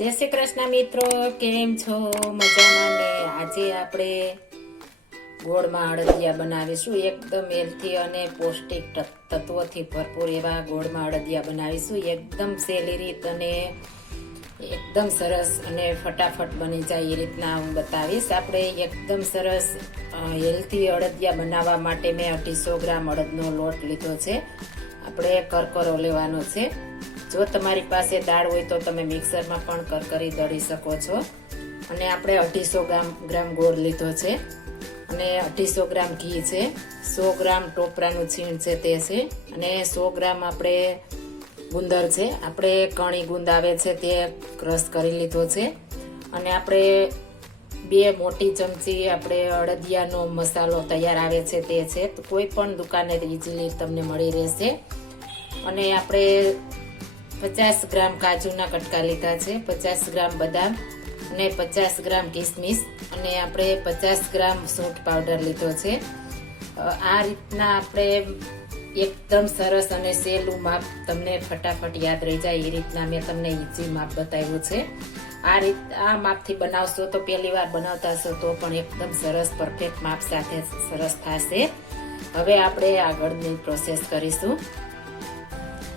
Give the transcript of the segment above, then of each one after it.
જય શ્રી કૃષ્ણ મિત્રો, કેમ છો? મજામાં ને? આજે આપણે ગોળમાં અડદિયા બનાવીશું. એકદમ હેલ્થી અને પૌષ્ટિક તત- તત્વોથી ભરપૂર એવા ગોળમાં અડદિયા બનાવીશું. એકદમ સહેલી રીત અને એકદમ સરસ અને ફટાફટ બની જાય એ રીતના હું બતાવીશ. આપણે એકદમ સરસ હેલ્થી અડદિયા બનાવવા માટે મેં અઢીસો ગ્રામ અડદનો લોટ લીધો છે. આપણે કરકરો લેવાનો છે. જો તમારી પાસે દાળ હોય તો તમે મિક્સરમાં પણ કરકરી દળી શકો છો. અને આપણે અઢીસો ગ્રામ ગ્રામ ગોળ લીધો છે. અને અઢીસો ગ્રામ ઘી છે. સો ગ્રામ ટોપરાનું છીણ છે તે છે. અને સો ગ્રામ આપણે ગુંદર છે. આપણે કણી ગુંદ આવે છે તે ક્રશ કરી લીધો છે. અને આપણે બે મોટી ચમચી આપણે અડદિયાનો મસાલો તૈયાર આવે છે તે છે. તો કોઈ પણ દુકાને ઇઝીલી તમને મળી રહેશે. અને આપણે પચાસ ગ્રામ કાજુના કટકા લીધા છે, પચાસ ગ્રામ બદામ અને પચાસ ગ્રામ કિસમિસ અને આપણે પચાસ ગ્રામ સૂંઠ પાવડર લીધો છે. આ રીતના આપણે એકદમ સરસ અને સહેલું માપ તમને ફટાફટ યાદ રહી જાય. એ રીતના મેં તમને ઇઝી માપ બતાવ્યું છે. આ રીત, આ માપથી બનાવશો તો પહેલી વાર બનાવતા હશો તો પણ એકદમ સરસ પરફેક્ટ માપ સાથે સરસ થશે. હવે આપણે આગળની પ્રોસેસ કરીશું.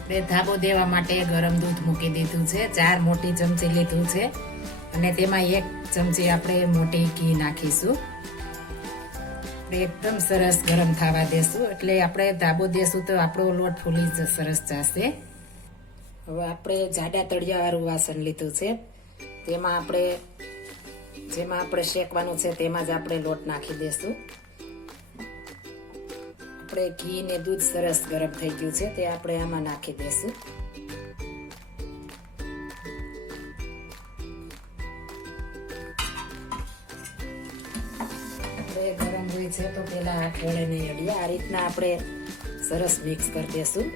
આપણે ધાબો દેવા માટે ગરમ દૂધ મૂકી દીધું છે, ચાર મોટી ચમચી લીધું છે અને તેમાં એક ચમચી આપણે મોટી ઘી નાખીશું. એકદમ સરસ ગરમ થવા દેશું, એટલે આપણે ધાબો દેશું તો આપણો લોટ ફૂલી સરસ જશે. હવે આપણે જાડા તળિયાવાળું વાસણ લીધું છે, તેમાં આપણે, જેમાં આપણે શેકવાનું છે તેમાં જ આપણે લોટ નાખી દેશું. આપણે ઘી ને દૂધ સરસ ગરમ થઈ ગયું છે, તે આપણે આમાં નાખી દઈશું. આપણે ગરમ હોય છે તો પેલા હાથ વડે નહીં અડીએ. આ રીતના આપણે સરસ મિક્સ કરી દેશું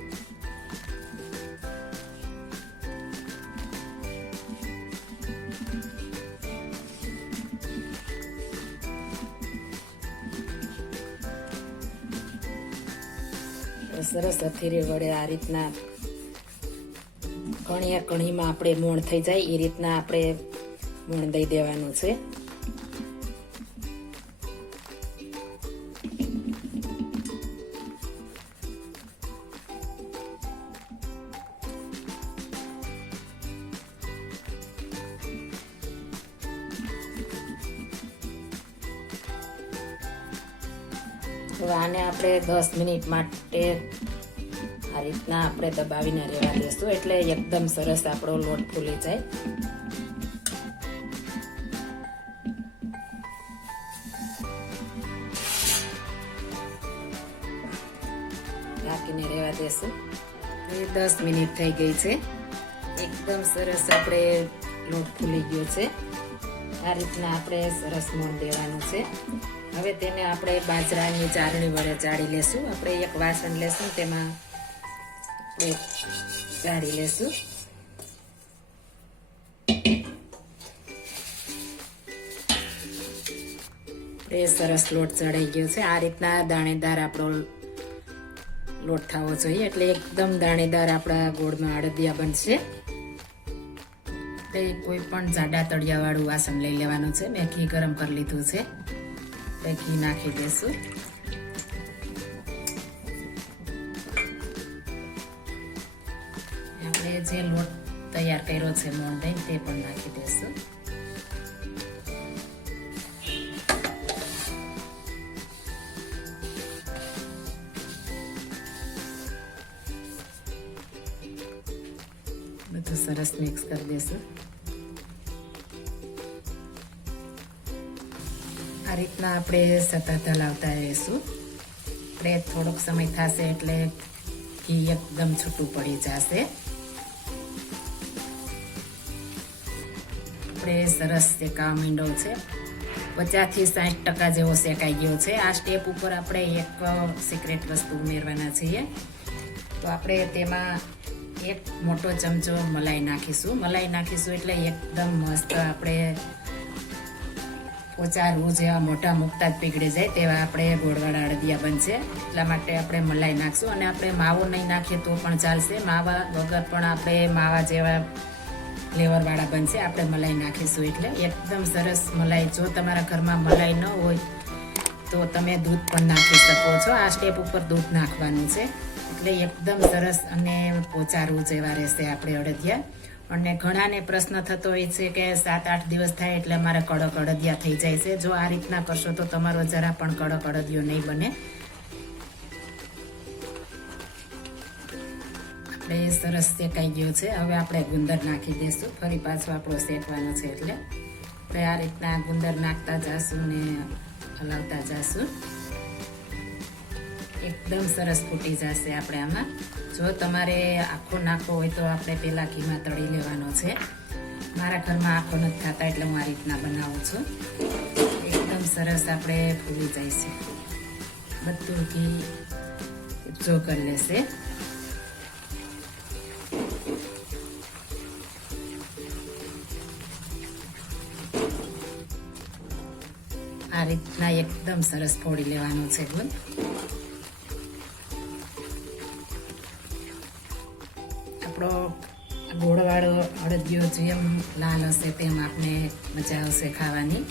સરસ હથેળી વડે આ રીતના કણિયા કણીમાં આપણે મોણ થઈ જાય, એ રીતના આપણે મોણ દઈ દેવાનું છે. હવે આને આપણે દસ મિનિટ માટે આ રીતના આપણે દબાવીને રહેવા દઈશું એટલે એકદમ સરસ આપણો લોટ ફૂલી જાય. ઢાંકીને રહેવા દેશું. એ દસ મિનિટ થઈ ગઈ છે. એકદમ સરસ આપણે લોટ ફૂલી ગયો છે. આ રીતના આપણે સરસ મોણ દેવાનું છે. હવે તેને આપણે બાજરાની ચારણી વડે ચાળી લેશું. આપણે એક વાસણ લેશું, તેમાં ચાળી લેશું. એ સરસ લોટ ચડાઈ ગયો છે. આ રીતના દાણેદાર આપણો લોટ થવો જોઈએ. એટલે એકદમ દાણેદાર આપણા ગોળમાં અડદિયા બનશે. આપણે કોઈ પણ જાડા તળિયાવાળું વાસણ લઈ લેવાનું છે. મેં ઘી ગરમ કરી લીધું છે. આપણે ઘી નાખી દઈશું આપણે જે લોટ તૈયાર કર્યો છે મોણ તે પણ નાખી દઈશું બધું સરસ મિક્સ કરી દઈશું રીતના આપણે સતત હલાવતા રહીશું. આપણે થોડોક સમય થશે એટલે ઘી એકદમ છૂટું પડી જશે. આપણે સરસ શેકાવા માંડો છે. પચાસથી સાઠ ટકા જેવો શેકાઈ ગયો છે. આ સ્ટેપ ઉપર આપણે એક સિક્રેટ વસ્તુ ઉમેરવાના છીએ. તો આપણે તેમાં એક મોટો ચમચો મલાઈ નાખીશું. મલાઈ નાખીશું એટલે એકદમ મસ્ત આપણે ઓછા રોજ એવા મોટા મૂકતા જ પીગળી જાય તેવા આપણે ગોળવાળા અડદિયા બનશે. એટલા માટે આપણે મલાઈ નાખશું અને આપણે માવો નહીં નાખીએ તો પણ ચાલશે. માવા વગર પણ આપણે માવા જેવા ફ્લેવરવાળા બનશે. આપણે મલાઈ નાખીશું એટલે એકદમ સરસ મલાઈ. જો તમારા ઘરમાં મલાઈ ન હોય તો તમે દૂધ પણ નાખી શકો છો. આ સ્ટેપ ઉપર દૂધ નાખવાનું છે. એટલે એકદમ સરસ અને પોચારું જેવા રહેશે આપણે અડદિયા. અને ઘણાને પ્રશ્ન થતો હોય છે કે સાત, આઠ દિવસ થાય એટલે અમારે કડક અડદિયા થઈ જાય છે. જો આ રીતના કરશો તો તમારો જરા પણ કડક અડદિયો નહીં બને. આપણે સરસ શેકાઈ ગયો છે. હવે આપણે ગુંદર નાખી દઈશું ફરી પાછો આપણો શેકવાનો છે એટલે. તો આ રીતના ગુંદર નાખતા જાશું ને હલાવતા જાશું. એકદમ સરસ ફૂટી જશે આપણે આમાં. જો તમારે આખો નાખવો હોય તો આપણે પહેલાં ઘીમાં તળી લેવાનો છે. મારા ઘરમાં આખો નથી ખાતા એટલે હું આ રીતના બનાવું છું. એકદમ સરસ આપણે ફૂલી જાય છે. બધું ઘી ઉપજો કરી લેશે. આ રીતના એકદમ સરસ ફોડી લેવાનું છે ગુંદ આપણો ગોળવાળો અડદિયો જેમ લાલ હશે તેમ આપણે મજા આવશે ખાવાની.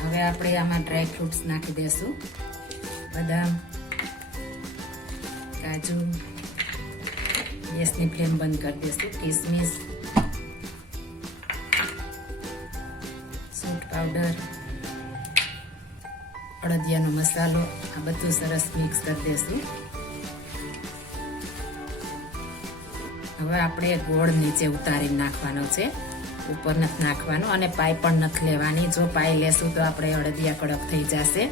હવે આપણે આમાં ડ્રાય ફ્રૂટ્સ નાખી દઈશું બદામ, કાજુ, ગેસની ફ્લેમ બંધ કરી દઈશું કિસમિસ સૂટ પાવડર અડદિયાનો મસાલો, આ બધું સરસ મિક્સ કરી દઈશું હવે આપણે ગોળ નીચે ઉતારી નાખવાનો છે. ઉપર નથી નાખવાનો અને પાઈ પણ નથી લેવાની. જો પાઈ લેશું તો આપણે અડદિયા કડક થઈ જશે.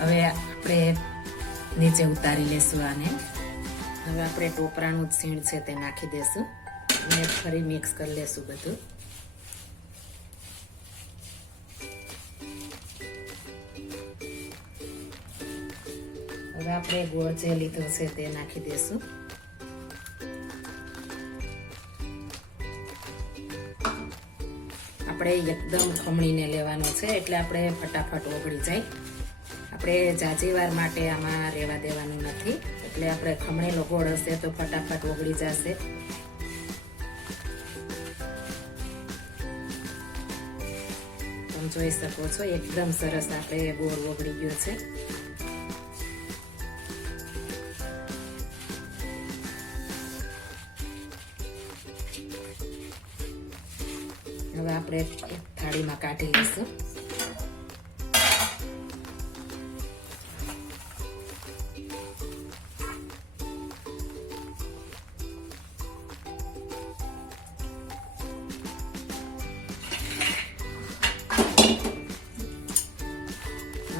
હવે આપણે નીચે ઉતારી લેશું આને. હવે આપણે ટોપરાનું સીણ છે તે નાખી દેશું. અને ફરી મિક્સ કરી લેશું બધું. હવે આપણે ગોળ જે લીધો છે તે નાખી દઈશું આપણે એકદમ ખમણીને લેવાનો છે, એટલે આપણે ફટાફટ ઓગળી જાય. આપણે જાજીવાર માટે આમાં રહેવા દેવાનું નથી, એટલે આપણે ખમણેલો ગોળ હશે તો ફટાફટ ઓગળી જશે. તમે જોઈ શકો છો, એકદમ સરસ આપણે ગોળ ઓગળી ગયો છે. આપણે થાળીમાં કાઢી લઈશું.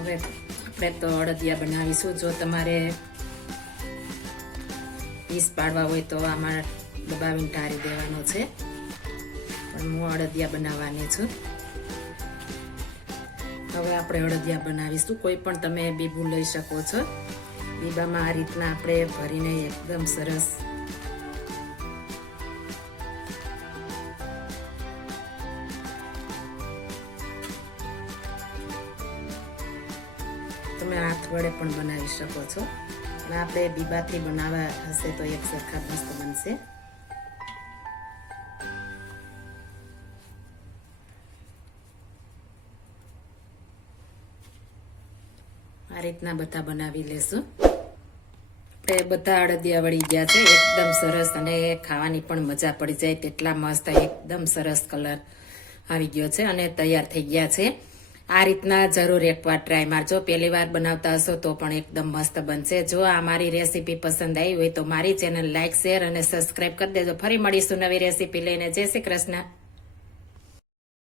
હવે આપણે તો અડદિયા બનાવીશું. જો તમારે પીસ પાડવા હોય તો આમાં દબાવીને ટાળી દેવાનો છે. હું અડદિયા બનાવવાની છું. હવે આપણે અડદિયા બનાવીશું. કોઈ પણ તમે બીબું લઈ શકો છો. બીબામાં આ રીતના આપણે ભરીને એકદમ સરસ તમે હાથ વડે પણ બનાવી શકો છો. આપણે બીબાથી બનાવવા હશે તો એક સરખા મસ્ત બનશે. આ રીતના બધા બનાવી લેશું. આપણે બધા અડદિયા વળી ગયા છે, એકદમ સરસ અને ખાવાની પણ મજા પડી જાય તેટલા મસ્ત, એકદમ સરસ કલર આવી ગયો છે અને તૈયાર થઈ ગયા છે. આ રીતના જરૂર એકવાર ટ્રાય મારજો. પહેલી વાર બનાવતા હશો તો પણ એકદમ મસ્ત બનશે. જો આ મારી રેસીપી પસંદ આવી હોય તો મારી ચેનલ લાઇક શેર અને સબસ્ક્રાઇબ કરી દેજો. ફરી મળીશું નવી રેસીપી લઈને. જય શ્રી કૃષ્ણ.